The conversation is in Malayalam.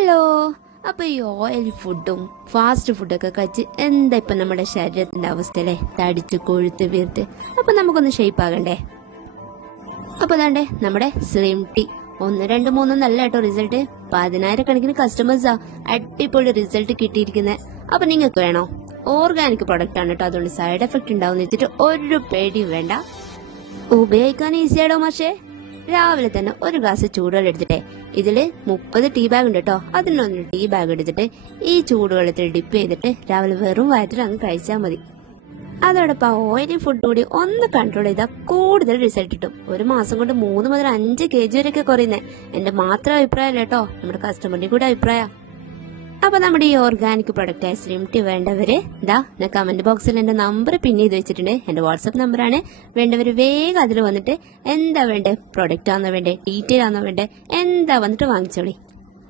ഹലോ. അപ്പൊ ഈ ഓയിൽ ഫുഡും ഫാസ്റ്റ് ഫുഡൊക്കെ കഴിച്ച് എന്താ ഇപ്പൊ നമ്മുടെ ശരീരത്തിന്റെ അവസ്ഥയിലെ തടിച്ച് കൊഴുത്ത് വീർത്ത് അപ്പൊ നമുക്കൊന്ന് ഷേപ്പ് ആകണ്ടേ? അപ്പൊ അതാണ്ടേ നമ്മുടെ സ്ലിം ടീ 1, 2, 3 നല്ല കേട്ടോ റിസൾട്ട്. 10,000 കണക്കിന് കസ്റ്റമേഴ്സാ അടിപൊളി റിസൾട്ട് കിട്ടിയിരിക്കുന്നത്. അപ്പൊ നിങ്ങൾക്ക് വേണോ? ഓർഗാനിക് പ്രൊഡക്റ്റ് ആണ് കേട്ടോ, അതുകൊണ്ട് സൈഡ് എഫക്ട് ഉണ്ടാവും വെച്ചിട്ട് ഒരു പേടിയും വേണ്ട. ഉപയോഗിക്കാൻ ഈസിയാടോ മാഷേ. രാവിലെ തന്നെ ഒരു ഗ്ലാസ് ചൂടുവെള്ളം എടുത്തിട്ടേ ഇതില് 30 ടീ ബാഗ് ഉണ്ട് കേട്ടോ, അതിനൊന്ന് ടീ ബാഗ് എടുത്തിട്ട് ഈ ചൂടുവെള്ളത്തിൽ ഡിപ്പ് ചെയ്തിട്ട് രാവിലെ വെറും വയറ്റിൽ അങ്ങ് കഴിച്ചാൽ മതി. അതോടൊപ്പം ഓയിലി ഫുഡ് കൂടി ഒന്ന് കൺട്രോൾ ചെയ്താൽ കൂടുതൽ റിസൾട്ട് കിട്ടും. ഒരു മാസം കൊണ്ട് 3 മുതൽ 5 kg വരെയൊക്കെ കുറയുന്നേ. എന്റെ മാത്രം അഭിപ്രായമല്ല കേട്ടോ, നമ്മുടെ കസ്റ്റമറിന്റെ കൂടെ അഭിപ്രായം. അപ്പൊ നമ്മുടെ ഈ ഓർഗാനിക് പ്രൊഡക്റ്റ് ആയ സ്ലിം ടീ വേണ്ടവര് ഞാൻ കമന്റ് ബോക്സിൽ എന്റെ നമ്പർ പിൻ ചെയ്ത് വെച്ചിട്ടുണ്ട്. എന്റെ വാട്സ്ആപ്പ് നമ്പറാണ്. വേണ്ടവര് വേഗം അതിൽ വന്നിട്ട് എന്താ വേണ്ടേ, പ്രൊഡക്റ്റ് ആണോ വേണ്ടേ, ഡീറ്റെയിൽ ആണോ വേണ്ടേ, എന്താ വന്നിട്ട് വാങ്ങിച്ചോളി.